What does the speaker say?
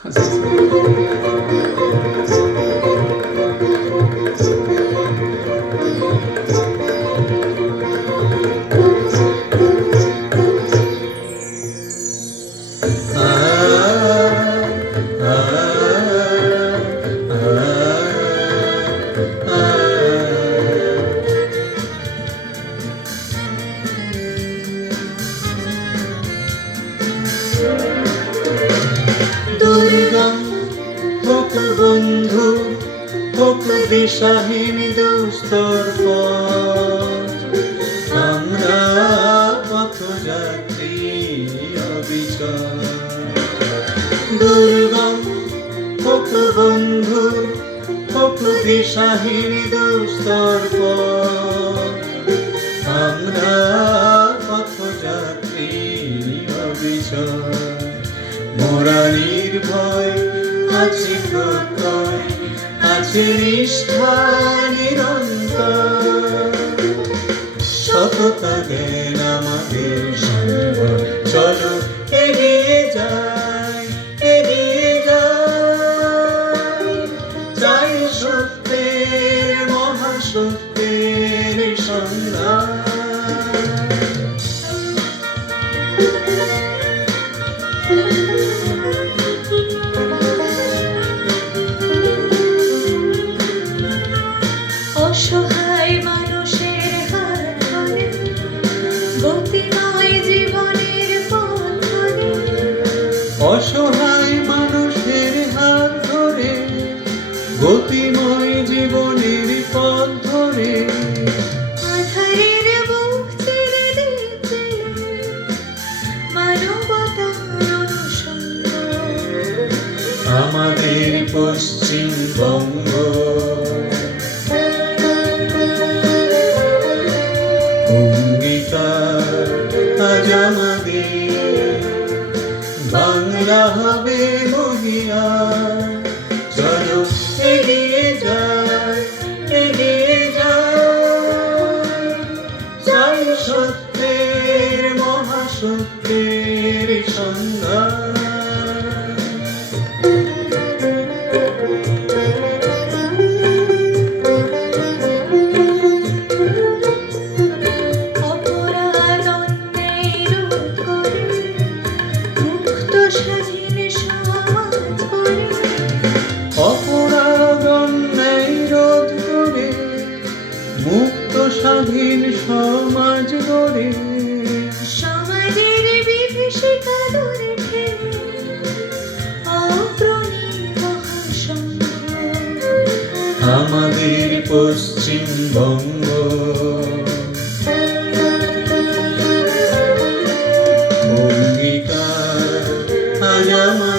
আচ্ছা, দুর্গম হোক বন্ধু, হোক দিশাহীন দুস্তর পথ, আমরা পথযাত্রী অবিচল। দুর্গম হোক বন্ধু, হোক দিশাহীন দুস্তর পথ, আমরা পথযাত্রী অবিচল। মোরা নির্ভয় আছি প্রত্যয়, আছে নিষ্ঠা নিরন্তর, সততা জ্ঞান আমাদের সম্বল। চলো এগিয়ে যাই, এগিয়ে যাই, চাই সত্যের মহাসত্যের সন্ধান। অসহায় মানুষের হাত ধরে গতিময় জীবনের পথ ধরে, অসহায় মানুষের হাত ধরে গতিময় জীবনের পথ ধরে, আধারের বুক চিরে দিতে মানবতার অনুসন্ধান। আমাদের পশ্চিমবঙ্গ অঙ্গীকার আজ আমাদের, বাংলা হবে মহিয়ান। চলো এগিয়ে যাই, এগিয়ে যাই, চাই সত্যের মহাসত্যের সন্ধান। অপরাধ অন্যায় রোধ করে মুক্ত স্বাধীন সমাজ গড়ে, অপরাধ অন্যায় রোধ করে মুক্ত স্বাধীন সমাজ গড়ে, সমাজের বিভীষিকা দূরে ঠেলে অগ্রণী মহাসংঘ। আমাদের পশ্চিমবঙ্গ অঙ্গীকার আজ আমাদের।